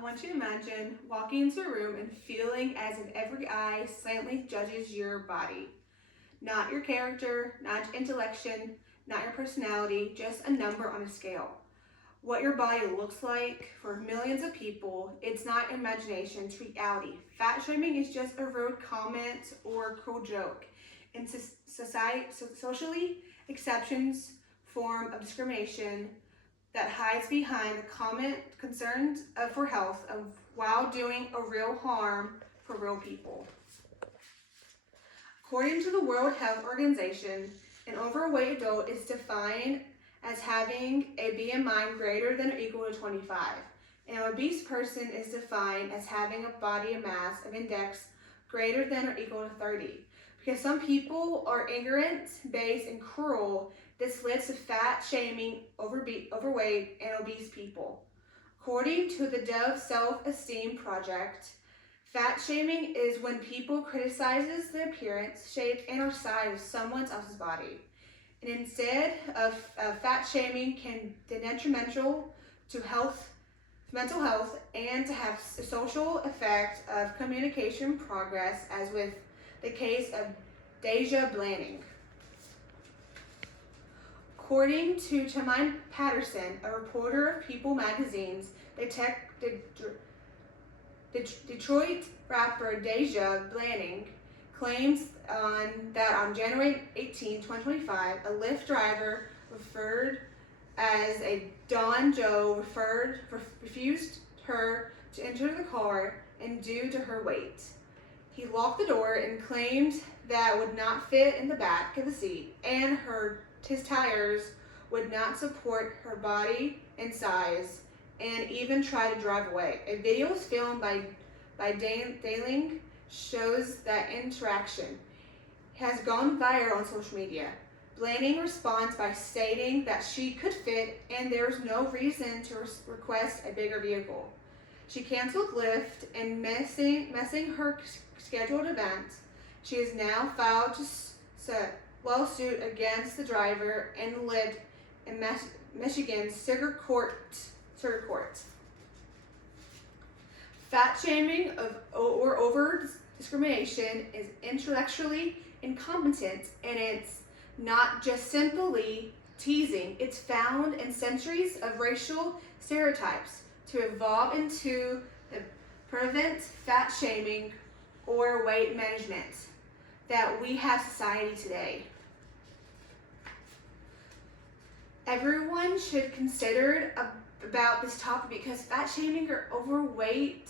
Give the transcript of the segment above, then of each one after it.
I want you to imagine walking into a room and feeling as if every eye silently judges your body. Not your character, not your intellection, not your personality, just a number on a scale. What your body looks like for millions of people, it's not imagination, it's reality. Fat shaming is just a rude comment or cruel joke. In society, socially, exceptions form of discrimination that hides behind the common concerns for health while doing a real harm for real people. According to the World Health Organization, an overweight adult is defined as having a BMI greater than or equal to 25. An obese person is defined as having a body mass of index greater than or equal to 30. Because some people are ignorant, base, and cruel, this leads to fat shaming overweight and obese people. According to the Dove Self-Esteem Project, fat shaming is when people criticizes the appearance, shape, and or size of someone else's body. And instead of fat shaming can be detrimental to mental health, and to have a social effect of communication progress, as with the case of Deja Blanding. According to Tamine Patterson, a reporter of People magazine's Detroit rapper Deja Blanding claims that on January 18, 2025, a Lyft driver referred as a Don Joe refused her to enter the car and due to her weight. He locked the door and claimed that would not fit in the back of the seat, and his tires would not support her body and size, and even tried to drive away. A video was filmed by Daling shows that interaction has gone viral on social media. Blanding responds by stating that she could fit and there was no reason to request a bigger vehicle. She canceled Lyft and missing her scheduled event. She has now filed a lawsuit against the driver and lived in Michigan's Circuit Court. Fat shaming or over discrimination is intellectually incompetent, and it's not just simply teasing. It's found in centuries of racial stereotypes to evolve into the prevent fat shaming or weight management that we have society today. Everyone should consider about this topic, because fat shaming or overweight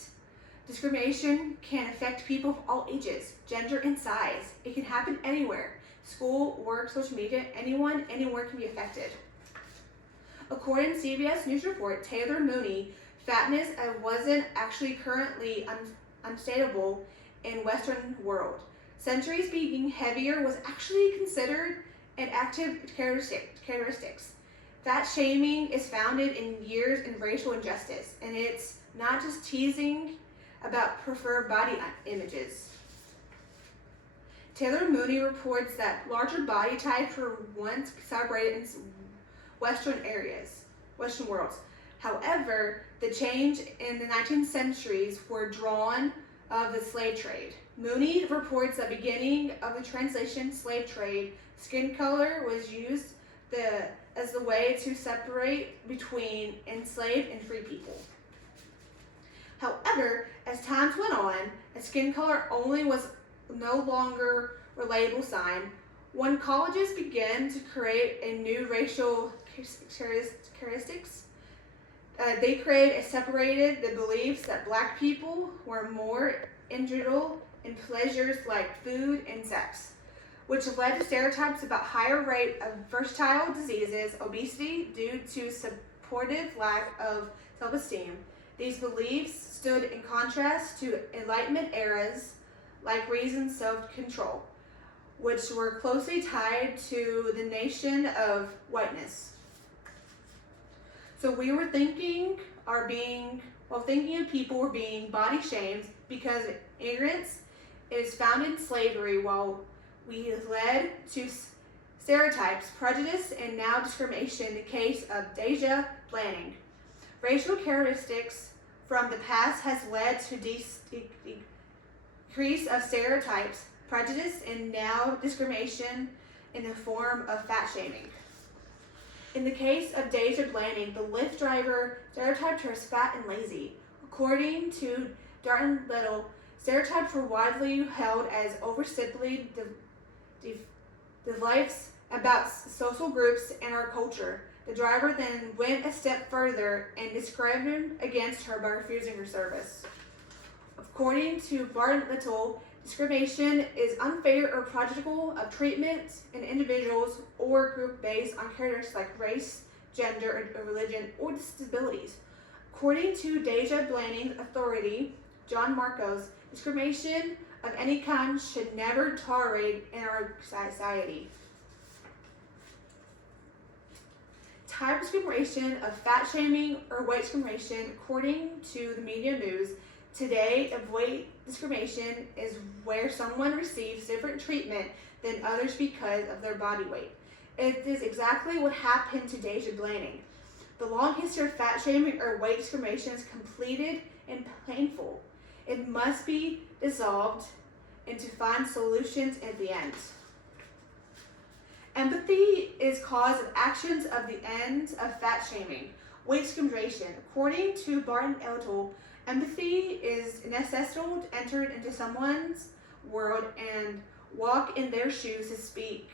discrimination can affect people of all ages, gender, and size. It can happen anywhere. School, work, social media, anyone, anywhere can be affected. According to CBS News report, Taylor Mooney, fatness wasn't actually currently unstable in Western world. Centuries being heavier was actually considered an active characteristics. Fat shaming is founded in years in racial injustice, and it's not just teasing about preferred body images. Taylor Mooney reports that larger body types were once celebrated in Western worlds. However, the change in the 19th centuries were drawn of the slave trade. Mooney reports that beginning of the translation slave trade, skin color was used as the way to separate between enslaved and free people. However, as times went on, a skin color only was no longer a label sign. When colleges began to create a new racial characteristics, they separated the beliefs that black people were more individual in pleasures like food and sex, which led to stereotypes about higher rate of versatile diseases, obesity due to supportive lack of self-esteem. These beliefs stood in contrast to Enlightenment eras like reason self-control, which were closely tied to the nation of whiteness. So we were thinking of people were being body shamed because ignorance is found in slavery, while we led to stereotypes, prejudice, and now discrimination in the case of Deja Blanding. Racial characteristics from the past has led to decrease of stereotypes, prejudice, and now discrimination in the form of fat shaming. In the case of Deja Blanding, the Lyft driver stereotyped her as fat and lazy. According to Darton Little, stereotypes were widely held as oversimplified beliefs about social groups and our culture. The driver then went a step further and discriminated against her by refusing her service. According to Barton Little, discrimination is unfair or prejudicial of treatment in individuals or group based on characteristics like race, gender, or religion, or disabilities. According to Deja Blanding Authority, John Marcos, discrimination of any kind should never tolerate in our society. Type of discrimination of fat shaming or weight discrimination, according to the media news today, of weight discrimination is where someone receives different treatment than others because of their body weight. It is exactly what happened to Deja Blanding. The long history of fat shaming or weight discrimination is completed and painful. It must be dissolved and to find solutions at the end. Empathy is cause of actions of the end of fat shaming. Weight discrimination. According to Barton Little, empathy is necessary to enter into someone's world and walk in their shoes to speak.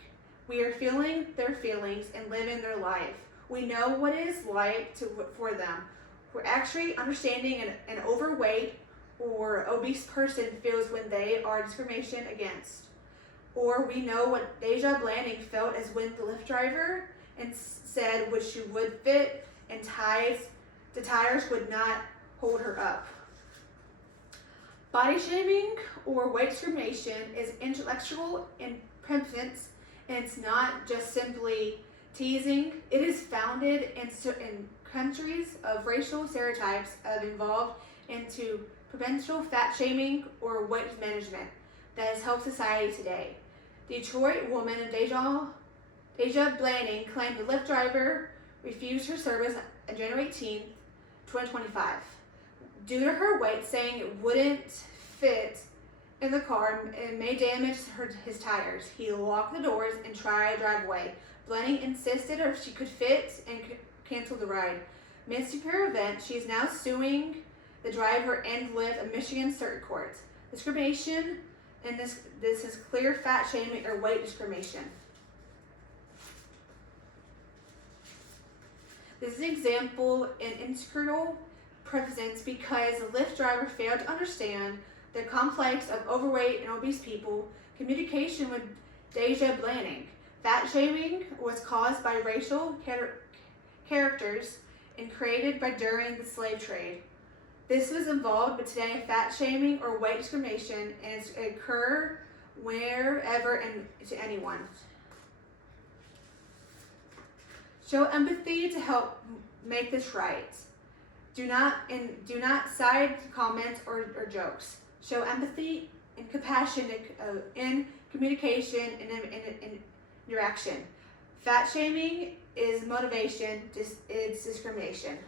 We are feeling their feelings and living their life. We know what it is like for them. We're actually understanding an overweight or obese person feels when they are discriminated against. Or we know what Deja Blanding felt as when the Lyft driver and said what she would fit and the tires would not hold her up. Body shaming or weight discrimination is intellectual in preference, and it's not just simply teasing. It is founded in countries of racial stereotypes of involved into preventional fat shaming or weight management that has helped society today. Detroit woman Deja Blanding claimed the Lyft driver refused her service on January 18, 2025, due to her weight, saying it wouldn't fit in the car and may damage his tires. He locked the doors and tried to drive away. Blanding insisted if she could fit and canceled the ride. Missing her event, she is now suing the driver and Lyft in Michigan Circuit Court. Discrimination, and this is clear fat shaming or weight discrimination. This is an example in integral presence because the Lyft driver failed to understand the complex of overweight and obese people. Communication with Deja Blanding. Fat shaming was caused by racial characters and created during the slave trade. This was involved with today fat shaming or weight discrimination, and it occur wherever and to anyone. Show empathy to help make this right. Do not side comments or jokes. Show empathy and compassion in communication and in interaction. Fat shaming is motivation, it's discrimination.